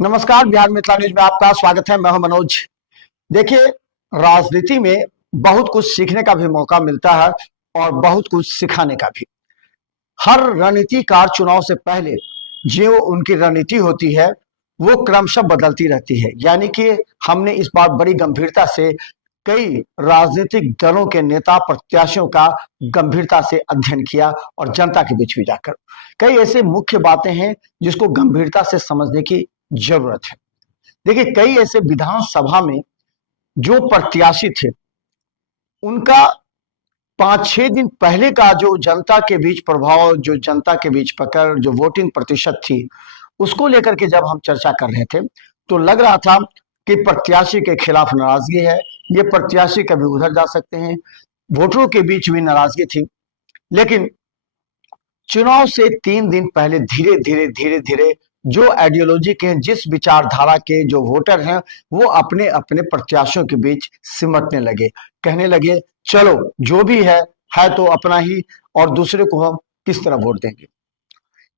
नमस्कार। बिहार मिथिला न्यूज में आपका स्वागत है। मैं हूं मनोज। देखिए, राजनीति में बहुत कुछ सीखने का भी मौका मिलता है और बहुत कुछ सिखाने का भी। हर रणनीतिकार चुनाव से पहले जो उनकी रणनीति होती है वो क्रमशः बदलती रहती है। यानी कि हमने इस बार बड़ी गंभीरता से कई राजनीतिक दलों के नेता प्रत्याशियों का गंभीरता से अध्ययन किया और जनता के बीच भी जाकर कई ऐसे मुख्य बातें हैं जिसको गंभीरता से समझने की जरूरत है। देखिए, कई ऐसे विधानसभा में जो प्रत्याशी थे उनका 5-6 दिन पहले का जो जनता के बीच प्रभाव, जो जनता के बीच पकड़, जो वोटिंग प्रतिशत थी, उसको लेकर के जब हम चर्चा कर रहे थे तो लग रहा था कि प्रत्याशी के खिलाफ नाराजगी है, ये प्रत्याशी कभी उधर जा सकते हैं, वोटरों के बीच भी नाराजगी थी। लेकिन चुनाव से 3 दिन पहले धीरे धीरे धीरे धीरे जो आइडियोलॉजी के हैं, जिस विचारधारा के जो वोटर हैं, वो अपने अपने प्रत्याशियों के बीच सिमटने लगे, कहने लगे चलो जो भी है तो अपना ही, और दूसरे को हम किस तरह वोट देंगे।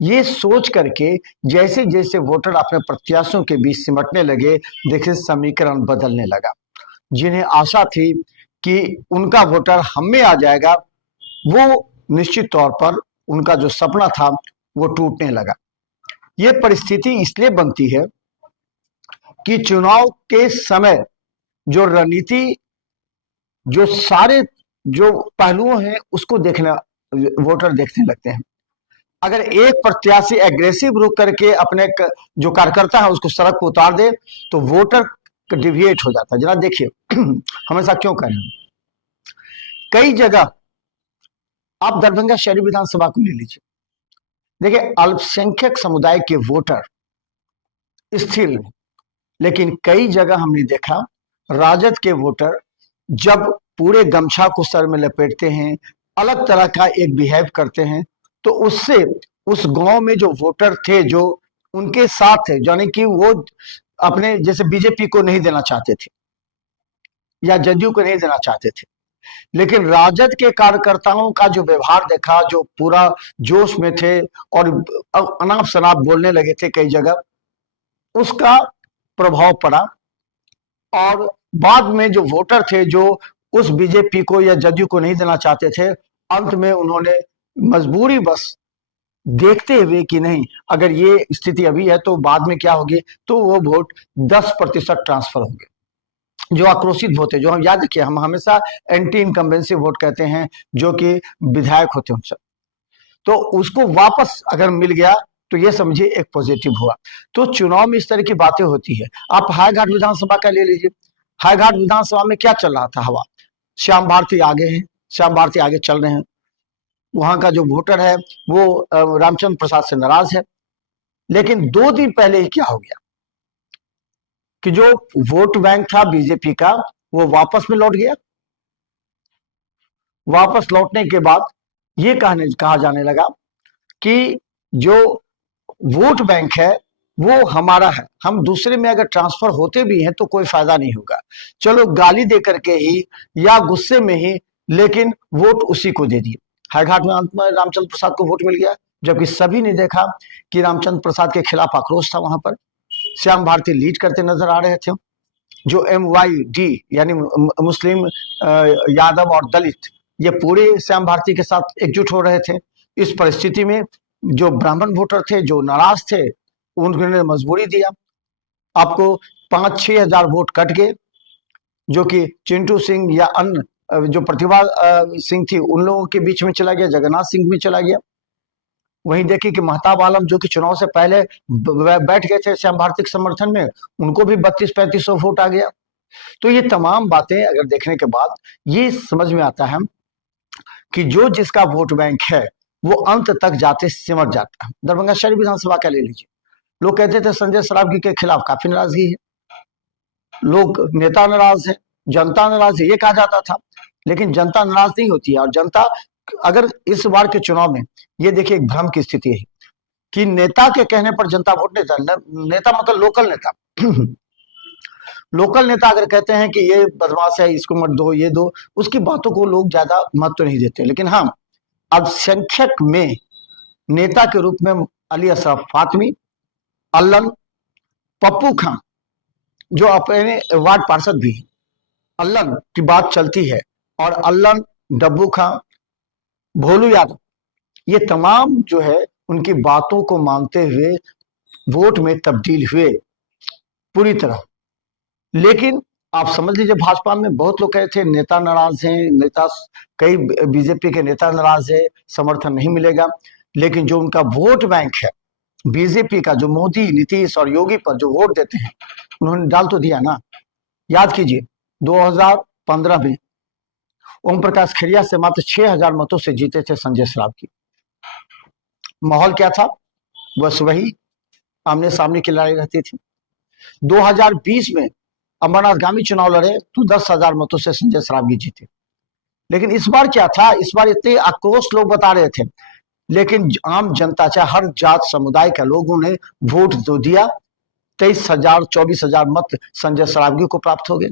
ये सोच करके जैसे जैसे वोटर अपने प्रत्याशियों के बीच सिमटने लगे, देखिए समीकरण बदलने लगा। जिन्हें आशा थी कि उनका वोटर हम में आ जाएगा, वो निश्चित तौर पर उनका जो सपना था वो टूटने लगा। ये परिस्थिति इसलिए बनती है कि चुनाव के समय जो रणनीति, जो सारे जो पहलुओं हैं उसको देखना वोटर देखने लगते हैं। अगर एक प्रत्याशी एग्रेसिव रुख करके अपने जो कार्यकर्ता है उसको सड़क पर उतार दे तो वोटर डिविएट हो जाता है। जरा देखिए हमेशा क्यों करें। कई जगह आप दरभंगा शहरी विधानसभा को ले लीजिए, देखिए अल्पसंख्यक समुदाय के वोटर स्थिर रहे, लेकिन कई जगह हमने देखा राजद के वोटर जब पूरे गमछा को सर में लपेटते हैं, अलग तरह का एक बिहेव करते हैं, तो उससे उस गांव में जो वोटर थे जो उनके साथ थे, यानी कि वो अपने जैसे बीजेपी को नहीं देना चाहते थे या जदयू को नहीं देना चाहते थे, लेकिन राजद के कार्यकर्ताओं का जो व्यवहार देखा, जो पूरा जोश में थे और अनाप शनाप बोलने लगे थे कई जगह, उसका प्रभाव पड़ा। और बाद में जो वोटर थे जो उस बीजेपी को या जदयू को नहीं देना चाहते थे, अंत में उन्होंने मजबूरी बस देखते हुए कि नहीं, अगर ये स्थिति अभी है तो बाद में क्या होगी, तो वो वोट 10% ट्रांसफर होंगे। जो आक्रोशित वोट है, जो हम याद रखिए, हम हमेशा एंटी इनकम्बेंसी वोट कहते हैं, जो कि विधायक होते हैं, तो उसको वापस अगर मिल गया तो ये समझिए एक पॉजिटिव हुआ। तो चुनाव में इस तरह की बातें होती है। आप हाईघाट विधानसभा का ले लीजिए। हाईघाट विधानसभा में क्या चल रहा था हवा, श्याम भारती आगे हैं, श्याम भारती आगे चल रहे हैं। वहां का जो वोटर है वो रामचंद्र प्रसाद से नाराज है। लेकिन 2 दिन पहले ही क्या हो गया कि जो वोट बैंक था बीजेपी का वो वापस में लौट गया। वापस लौटने के बाद ये कहा जाने लगा कि जो वोट बैंक है वो हमारा है, हम दूसरे में अगर ट्रांसफर होते भी हैं तो कोई फायदा नहीं होगा, चलो गाली दे करके ही या गुस्से में ही, लेकिन वोट उसी को दे दिए। हाईघाट में अंत में रामचंद्र प्रसाद को वोट मिल गया, जबकि सभी ने देखा कि रामचंद्र प्रसाद के खिलाफ आक्रोश था। वहां पर श्याम भारती लीड करते नजर आ रहे थे। जो MYD यानी मुस्लिम यादव और दलित, ये पूरे श्याम भारती के साथ एकजुट हो रहे थे। इस परिस्थिति में जो ब्राह्मण वोटर थे जो नाराज थे, उन्होंने मजबूरी दिया। आपको 5-6 हजार वोट कट गए, जो कि चिंटू सिंह या अन्य जो प्रतिभा सिंह थी उन लोगों के बीच में चला गया, जगन्नाथ सिंह भी चला गया। वहीं देखिए कि महताब आलम जो कि चुनाव से पहले बैठ गए थे श्याम भारती के समर्थन में, उनको भी 3200-3500 वोट आ गया। तो ये तमाम बातें अगर देखने के बाद ये समझ में आता है कि जो जिसका वोट बैंक है वो अंत तक जाते सिमट जाता है। दरभंगा शहरी विधानसभा का ले लीजिए। लोग कहते थे संजय सरावगी के खिलाफ काफी नाराजगी है, लोग नेता नाराज है, जनता नाराज है, ये कहा जाता था। लेकिन जनता नाराज नहीं होती है। और जनता अगर इस बार के चुनाव में ये देखिए एक भ्रम की स्थिति है कि नेता के कहने पर जनता वोट नहीं देता। नेता मतलब लोकल नेता लोकल नेता अगर कहते हैं कि ये बदमाश है, इसको मत दो, ये दो, उसकी बातों को लोग ज्यादा महत्व नहीं देते। लेकिन हाँ, अल्पसंख्यक में नेता के रूप में अली अशरफ फातमी, अल्लन, पप्पू खां जो अपने वार्ड पार्षद भी हैं, अल्लन की बात चलती है, और अल्लन, डब्बू खां, भोलू यादव, ये तमाम जो है उनकी बातों को मानते हुए वोट में तब्दील हुए पूरी तरह। लेकिन आप समझ लीजिए भाजपा में बहुत लोग कहे थे नेता नाराज हैं, नेता कई बीजेपी के नेता नाराज है, समर्थन नहीं मिलेगा। लेकिन जो उनका वोट बैंक है बीजेपी का, जो मोदी, नीतीश और योगी पर जो वोट देते हैं, उन्होंने डाल तो दिया ना। याद कीजिए 2015 में ओम प्रकाश खैरिया से मात्र 6000 मतों से जीते थे संजय सरावगी। माहौल क्या था? बस वही आमने सामने की लड़ाई रहती थी। 2020 में अमरनाथ गामी चुनाव लड़े तो 10,000 मतों से संजय सरावगी जीते। लेकिन इस बार क्या था? इस बार इतने आक्रोश लोग बता रहे थे, लेकिन आम जनता, चाहे हर जात समुदाय के लोगों ने वोट दो दिया। 23,000 24,000 मत संजय सरावगी को प्राप्त हो गए।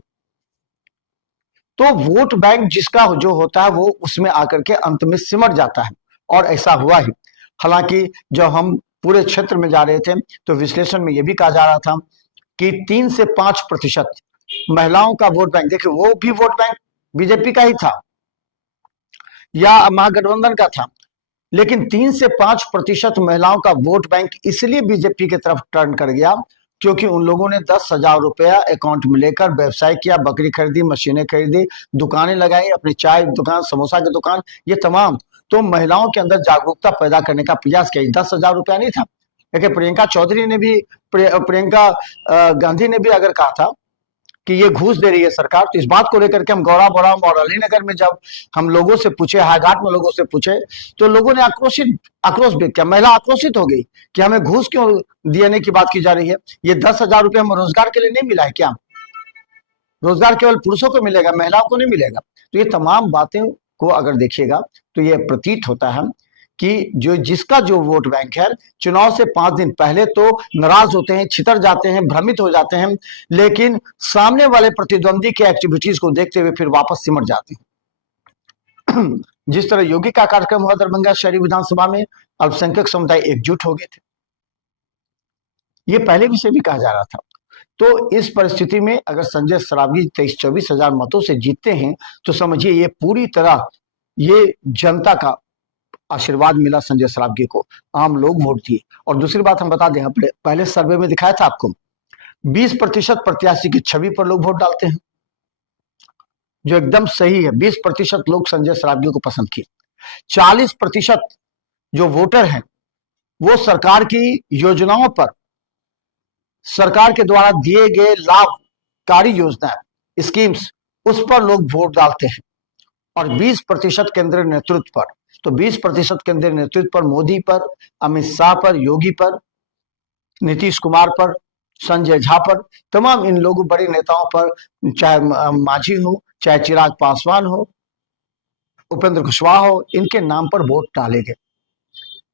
तो वोट बैंक जिसका जो होता है वो उसमें आकर के अंत में सिमट जाता है, और ऐसा हुआ ही। हालांकि जब हम पूरे क्षेत्र में जा रहे थे तो विश्लेषण में यह भी कहा जा रहा था कि 3 से 5% महिलाओं का वोट बैंक, देखिए वो भी वोट बैंक बीजेपी का ही था या महागठबंधन का था, लेकिन 3 से 5% महिलाओं का वोट बैंक इसलिए बीजेपी की तरफ टर्न कर गया क्योंकि उन लोगों ने 10,000 रुपया अकाउंट में लेकर व्यवसाय किया, बकरी खरीदी, मशीनें खरीदी, दुकानें लगाई, अपनी चाय दुकान, समोसा की दुकान, ये तमाम। तो महिलाओं के अंदर जागरूकता पैदा करने का प्रयास किया। 10,000 रुपया नहीं था। देखिए प्रियंका चौधरी ने भी, प्रियंका गांधी ने भी अगर कहा था कि ये घूस दे रही है सरकार, तो इस बात को लेकर के हम गौराबोराम और अलीनगर में जब हम लोगों से पूछे, हाईघाट में लोगों से पूछे, तो लोगों ने आक्रोश व्यक्त किया। महिला आक्रोशित हो गई कि हमें घूस क्यों देने की बात की जा रही है। ये 10,000 रुपये हमें रोजगार के लिए नहीं मिला है क्या? रोजगार केवल पुरुषों को मिलेगा, महिलाओं को नहीं मिलेगा। तो ये तमाम बातें को अगर देखिएगा तो ये प्रतीत होता है कि जो जिसका जो वोट बैंक है, चुनाव से 5 दिन पहले तो नाराज होते हैं, छितर जाते हैं, भ्रमित हो जाते हैं, लेकिन सामने वाले प्रतिद्वंदी के एक्टिविटीज को देखते हुए फिर वापस सिमट जाते हैं। जिस तरह योगी का कार्यक्रम हुआ दरभंगा शहरी विधानसभा में, अल्पसंख्यक समुदाय एकजुट हो गए थे, ये पहले भी से भी कहा जा रहा था। तो इस परिस्थिति में अगर संजय सरावगी 23-24 हजार मतों से जीतते हैं तो समझिए ये पूरी तरह ये जनता का आशीर्वाद मिला संजय सरावगी को, आम लोग वोट दिए। और दूसरी बात हम बता दें, पहले सर्वे में दिखाया था आपको 20% प्रत्याशी की छवि पर लोग वोट डालते हैं, जो एकदम सही है। 20% लोग संजय सरावगी को पसंद किए। 40% जो वोटर हैं वो सरकार की योजनाओं पर, सरकार के द्वारा दिए गए लाभकारी योजनाएं, स्कीम्स, उस पर लोग वोट डालते हैं। और 20% केंद्रीय नेतृत्व पर, तो 20% केंद्रीय नेतृत्व पर, मोदी पर, अमित शाह पर, योगी पर, नीतीश कुमार पर, संजय झा पर, तमाम इन लोगों बड़े नेताओं पर, चाहे मांझी हो, चाहे चिराग पासवान हो, उपेंद्र कुशवाहा हो, इनके नाम पर वोट डाले गए।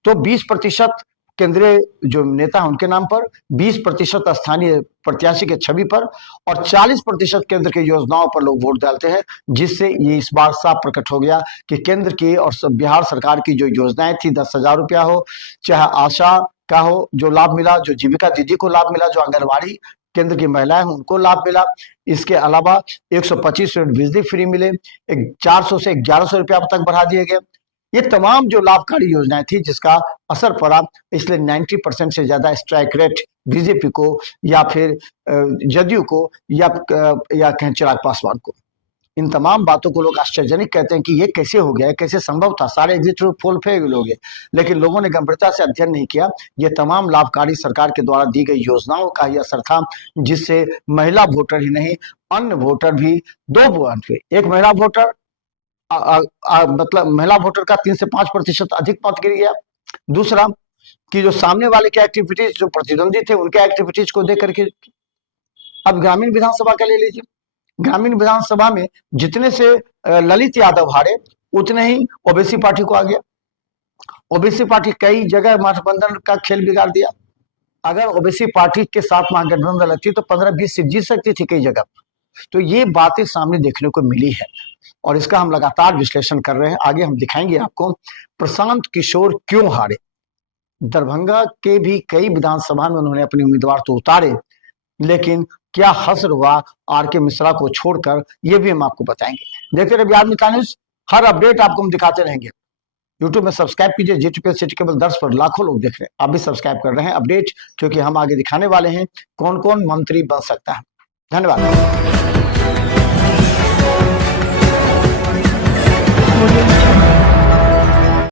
तो 20% केंद्रीय जो नेता हैं उनके नाम पर, 20% स्थानीय प्रत्याशी के छवि पर, और 40% केंद्र की योजनाओं पर लोग वोट डालते हैं। जिससे ये इस बार साफ प्रकट हो गया कि केंद्र की और बिहार सरकार की जो योजनाएं थी, 10,000 रुपया हो, चाहे आशा का हो जो लाभ मिला, जो जीविका दीदी को लाभ मिला, जो आंगनबाड़ी केंद्र की महिलाएं हैं उनको लाभ मिला, इसके अलावा 125 यूनिट बिजली फ्री मिले, 400 से 1100 रुपया तक बढ़ा दिए गए। ये तमाम जो लाभकारी योजनाएं थी जिसका असर पड़ा, इसलिए 90% से ज्यादा स्ट्राइक रेट बीजेपी को या फिर जदयू को या कहें चिराग पासवान को। इन तमाम बातों को लोग आश्चर्यजनक कहते हैं कि ये कैसे हो गया, कैसे संभव था, सारे एग्जिट पोल फेल हो गए। लेकिन लोगों ने गंभीरता से अध्ययन नहीं किया। ये तमाम लाभकारी सरकार के द्वारा दी गई योजनाओं का ही असर था, जिससे महिला वोटर ही नहीं अन्य वोटर भी दो वोट हुए। एक महिला वोटर मतलब महिला वोटर का 3 से 5% अधिक मत गिर गया। दूसरा कि जो सामने वाले के एक्टिविटीज, जो प्रतिद्वंदी थे उनके एक्टिविटीज को देख करके। अब ग्रामीण विधानसभा का ले लीजिए, ग्रामीण विधानसभा में जितने से ललित यादव हारे उतने ही ओबीसी पार्टी को आ गया। ओबीसी पार्टी कई जगह महागठबंधन का खेल बिगाड़ दिया। अगर ओबीसी पार्टी के साथ महागठबंधन लगती तो 15-20 सीट जीत सकती थी कई जगह। तो ये बातें सामने देखने को मिली है और इसका हम लगातार विश्लेषण कर रहे हैं। आगे हम दिखाएंगे आपको प्रशांत किशोर क्यों हारे। दरभंगा के भी कई विधानसभा में उन्होंने अपने उम्मीदवार तो उतारे, लेकिन क्या हश्र हुआ आर के मिश्रा को छोड़कर, ये भी हम आपको बताएंगे। देखते रहिए बिहार मित्र न्यूज, हर अपडेट आपको हम दिखाते रहेंगे। यूट्यूब में सब्सक्राइब कीजिए, जी सिटी केबल 10 पर लाखों लोग देख रहे हैं, आप भी सब्सक्राइब कर रहे हैं अपडेट, क्योंकि हम आगे दिखाने वाले हैं कौन कौन मंत्री बन सकता है। धन्यवाद।